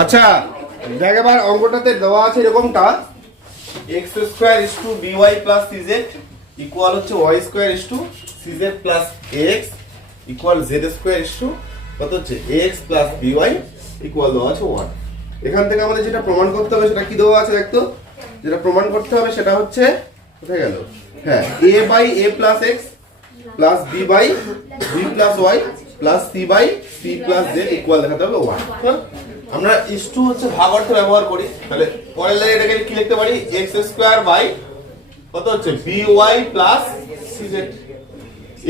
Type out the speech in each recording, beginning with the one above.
আচ্ছা দেখ এবার অঙ্কটাতে দেওয়া আছে এরকমটা। X square is to b y plus CZ equal হচ্ছে Y square is to CZ plus x equal z square is to কত হচ্ছে? এক্স প্লাস বিওয়াই ইকুয়াল দেওয়া আছে ওয়ান এখান থেকে আমাদের যেটা প্রমাণ করতে হবে, সেটা কি দেওয়া আছে দেখতো? যেটা প্রমাণ করতে হবে, সেটা হচ্ছে, কোথায় গেল? হ্যাঁ a by a plus x plus b by b plus y plus c by c plus z equal দেখাতে হবে ওয়ান আমরা ইস টু হচ্ছে ভাগ অর্থে ব্যবহার করি। তাহলে পরের লাইনে এটাকে কি লিখতে পারি? এক্স স্কোয়ার বাই কত হচ্ছে? B y plus c z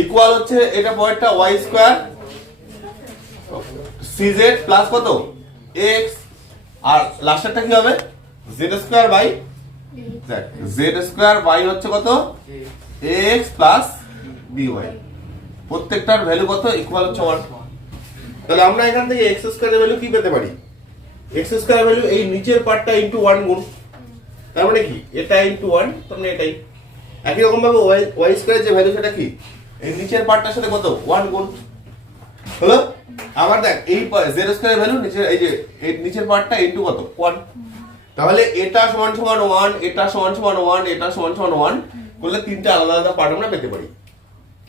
equal হচ্ছে এটা পরেরটা y square c z plus কত? এক্স আর লাস্টেরটা কি হবে? Z square by z square by হচ্ছে কত? এক্স প্লাস বিওয়াই প্রত্যেকটার ভ্যালু কত? ইকুয়াল হচ্ছে ওয়ান তাহলে আমরা এখান থেকে এক্স স্কোয়ারের ভ্যালু কি পেতে পারি? এক্স স্কোয়ার ভ্যালু এই নিচের পার্টটা ইনটু ওয়ান গুণ। তার মানে কি? এটা ইনটু ওয়ান তার মানে এটাই। একই রকম ভাবে ওয়াই ওয়াই স্কোয়ারের যে ভ্যালু সেটা কি? এই নিচের পার্টটার সাথে কত? ওয়ান গুণ। হলো? আবার দেখ, এই জেড স্কোয়ারের ভ্যালু নিচের এই যে, এই নিচের পার্টটা ইনটু কত? ওয়ান তাহলে এটা সমান সমান ওয়ান এটা সমান সমান ওয়ান এটা সমান সমান ওয়ান করলে তিনটা আলাদা আলাদা পার্ট আমরা পেতে পারি।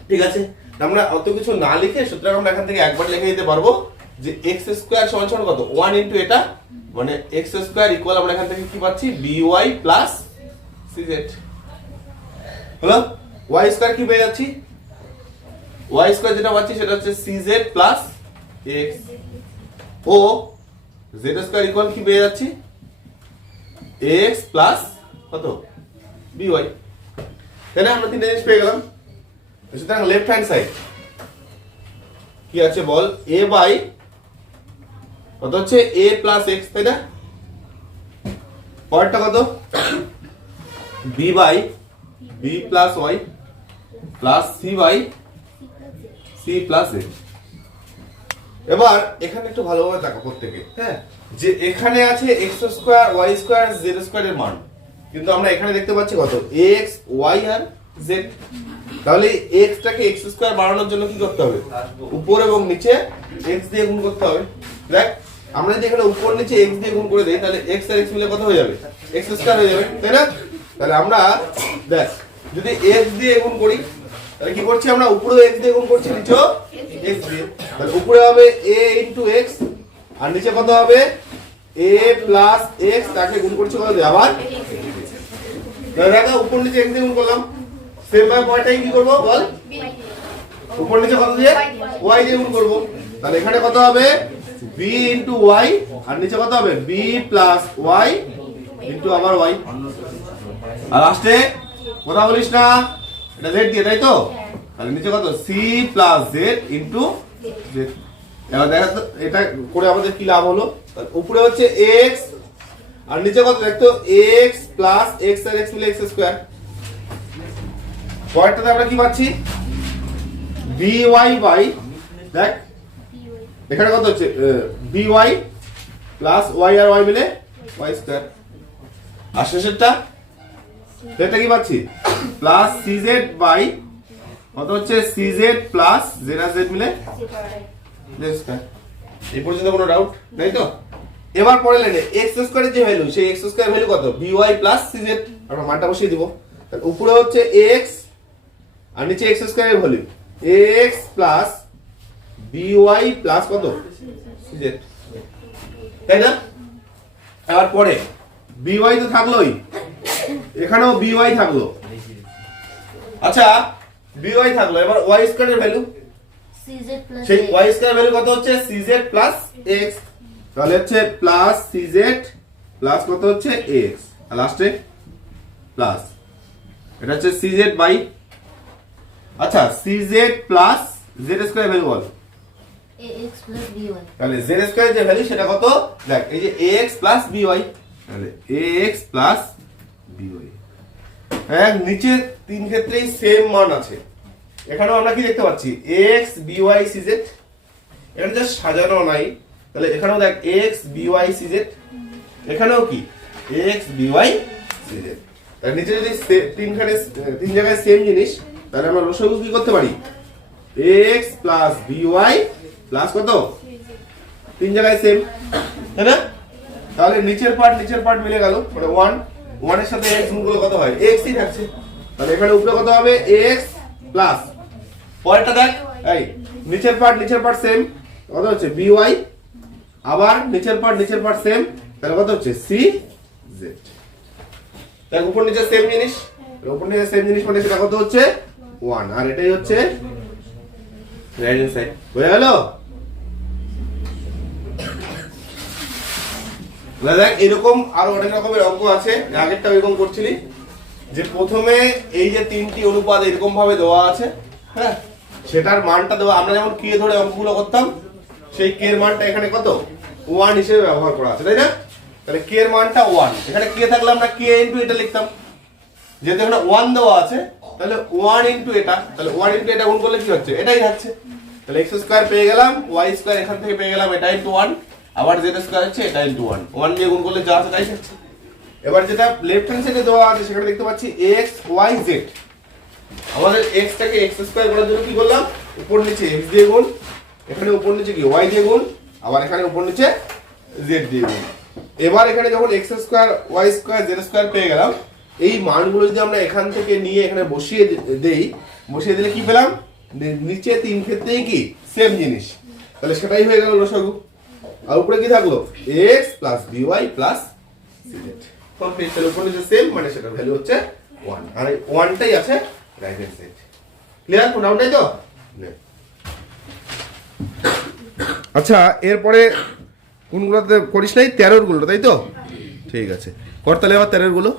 ঠিক আছে? আমরা অত কিছু না লিখে সুতরাং আমরা এখান থেকে একবার লিখে দিতে পারব। যে এক্স স্কোয়ার সমান সমান কত? ওয়ান ইন্টু এটা মানে এক্স স্কোয়ার ইকুয়াল আমরা এখান থেকে কি পাচ্ছি? B Y plus C Z হলো? ওয়াই স্কোয়ার কি পেয়ে যাচ্ছি? ওয়াই স্কোয়ার যেটা পাচ্ছি সেটা হচ্ছে সিজেড প্লাস এক্স ও জেড স্কোয়ার ইকুয়াল কি পেয়ে যাচ্ছি? এক্স প্লাস কত? বিওয়াই তাই না আমরা তিনটে জিনিস পেয়ে গেলাম। সুতরাং লেফট হ্যান্ড সাইড কি আছে বল? এ বাই কত হচ্ছে? এ প্লাস এক্স তাই না? পরেরটা কত? B by b plus y plus c by c plus a এবার এখানে একটু ভালোভাবে তাকা প্রত্যেকে হ্যাঁ? যে এখানে আছে x square y square z স্কোয়ারের মান। কিন্তু আমরা এখানে দেখতে পাচ্ছি কত? এক্স ওয়াই আর জেড তাহলে এক্স টাকে এক্স স্কোয়ার বাড়ানোর জন্য কি করতে হবে? উপর এবং নিচে এক্স দিয়ে গুণ করতে হবে। দেখ আমরা যদি এখানে উপর নিচে এক্স দিয়ে গুণ করে দিই তাহলে এক্স আর এক্স মিলে কত হয়ে যাবে? এক্স স্কোয়ার হয়ে যাবে তাই না? তাহলে আমরা দেখ যদি এক্স দিয়ে গুণ করি তাহলে কি করছি আমরা? উপরেও এক্স দিয়ে গুণ করছি নিচেও এক্স দিয়ে। তাহলে উপরে হবে ইন্টু এক্স আর নিচে কত হবে? এ প্লাস এক্স তাকে গুণ করছি কত দিয়ে আবার তাহলে দেখো উপর নিচে এক্স দিয়ে গুণ করলাম। সেম ভাবে পরেরটাই কি করব? বল। উপর নিচে কত দিয়ে? ওয়াই দিয়ে গুণ করব। তাহলে এখানে কত হবে? বি ইন্টু ওয়াই আর নিচে কত হবে? বি প্লাস ওয়াই ইন্টু আবার ওয়াই আর লাস্টে কথা বলিস না, এটা জেড দিয়ে, তাই তো? তাহলে নিচে কত? C plus z into z এবার দেখা এটা করে আমাদের কি লাভ হলো? উপরে হচ্ছে এক্স আর নিচে কত? দেখতো এক্স প্লাস এক্স আর এক্স মিলে এক্স স্কোয়ার পরেরটাতে আমরা কি পাচ্ছি? বি ওয়াই বাই দেখ এখানে কত হচ্ছে? বি ওয়াই প্লাস ওয়াই আর ওয়াই মিলে ওয়াই স্কোয়ার আর শেষেরটা? এটা কি পাচ্ছি? প্লাস সিজেড বাই কত হচ্ছে? সিজেড প্লাস জেড আর জেড মিলে জেড এই পর্যন্ত কোনো ডাউট নেই তো? এবার পরে লেনে এক্স স্কোয়ারের যে ভ্যালু সেই এক্স স্কোয়ার ভ্যালু কত? বি ওয়াই প্লাস সিজেড আমরা মানটা বসিয়ে দিব। তাহলে উপরে হচ্ছে এক্স আর নিচে এক্স স্কোয়ারের value x plus b y plus কত? সিজেড তাই না? এবার পরে বিওয়াই তো থাকলোই। এখানেও বিওয়াই থাকল। আচ্ছা বিওয়াই থাকল। এবার ওয়াই স্কোয়ারের ভ্যালু সেই ওয়াই স্কোয়ার ভ্যালু কত হচ্ছে? সিজেড প্লাস এক্স তাহলে হচ্ছে প্লাস সিজেড প্লাস কত হচ্ছে? এক্স লাস্টে প্লাস এটা হচ্ছে সিজেড বাই আচ্ছা CZ plus z square value বল। তাহলে জেড স্কোয়ার যে ভ্যালু সেটা কত? দেখ, এই যে এক্স প্লাস বিওয়াই তাহলে এক্স প্লাস বিওয়াই হ্যাঁ নিচে তিন ক্ষেত্রেই সেম মান আছে। এখানেও আমরা কি দেখতে পাচ্ছি? X B Y C Z এখানে জাস্ট সাজানো নাই। তাহলে এখানেও দেখ এক্স বিওয়াই সিজেড এখানেও কি? এক্স বিওয়াই সিজেড তাহলে নিচে যদি তিনখানে, তিন জায়গায় সেম জিনিস, তাহলে আমরা লসগু কি করতে পারি? এক্স প্লাস বিওয়াই প্লাস কত? তিন জায়গায় সেম তাই না? তাহলে নিচের পার্ট নিচের পার্ট মিলে গেল। মানে ওয়ান ওয়ানের সাথে এক্স করলে কত হয়? এক্সই থাকছে। তাহলে এখানে উপরে কত হবে? এক্স প্লাস পরেরটা দেখ। এই, নিচের পার্ট নিচের পার্ট সেম কত হচ্ছে? বি ওয়াই আবার নিচের পার্ট নিচের পার্ট সেম তাহলে কত হচ্ছে? সি জেড দেখ, উপর নিচে সেম জিনিস। উপর নিচে সেম জিনিস মানে সেটা কত হচ্ছে? ওয়ান আর এটাই হচ্ছে রাইট হ্যান্ড সাইড বোঝা গেল? দেখ, এরকম আরও অনেক রকমের অঙ্ক আছে। আগেরটা এরকম করছিলি। যে প্রথমে এই যে তিনটি অনুপাত এরকম ভাবে দেওয়া আছে হ্যাঁ সেটার মানটা দেওয়া, আমরা যেমন কে ধরে অঙ্কগুলো করতাম, সেই কে এর মানটা এখানে কত? ওয়ান হিসেবে ব্যবহার করা আছে, তাই না? তাহলে কে এর মানটা ওয়ান এখানে কে থাকলে আমরা কে ইন্টু এটা লিখতাম। যেহেতু এখানে ওয়ান দেওয়া আছে, তাহলে ওয়ান ইন্টু এটা, তাহলে ওয়ান ইন্টু এটা গুণ করলে কি হচ্ছে? এটাই থাকছে। তাহলে এক্স স্কোয়ার পেয়ে গেলাম ওয়াই স্কোয়ার এখান থেকে পেয়ে গেলাম, এটা ইন্টু ওয়ান আবার জেড স্কোয়ার হচ্ছে এটা ইন্টু ওয়ান ওয়ান দিয়ে গুণ করলে যা আছে তাই এবার যেটা লেফট হ্যান্ড সাইডে দেওয়া আছে, সেখানে দেখতে পাচ্ছি এক্স ওয়াই জেড আমাদের এক্স টাকে এক্স স্কোয়ার করার জন্য কি করলাম? উপর নিচে এক্স দিয়ে গুণ, এখানে উপর নিচে কি ওয়াই দিয়ে গুণ, আবার এখানে উপর নিচে জেড দিয়ে গুণ। এবার এখানে যখন x square y square z square পেয়ে গেলাম, এই মানগুলো যদি আমরা এখান থেকে নিয়ে এখানে বসিয়ে দেই, বসিয়ে দিলে কি পেলাম? নিচে তিন ক্ষেত্রেই কি সেম জিনিস। তাহলে সেটাই হয়ে গেল লসাগু আর উপরে কি থাকল? X plus b y plus CZ complete তাহলে উপরে যে সেম মানে সেটার ভ্যালু হচ্ছে ওয়ান আর এই ওয়ানটাই আছে রাইট হ্যান্ড সাইড ক্লিয়ার কোন ডাউট নাই তো? আচ্ছা এরপরে কোনগুলোতে করিস নাই? তেরোরগুলো তাই তো? ঠিক আছে। কর তাহলে আবার তেরোরগুলো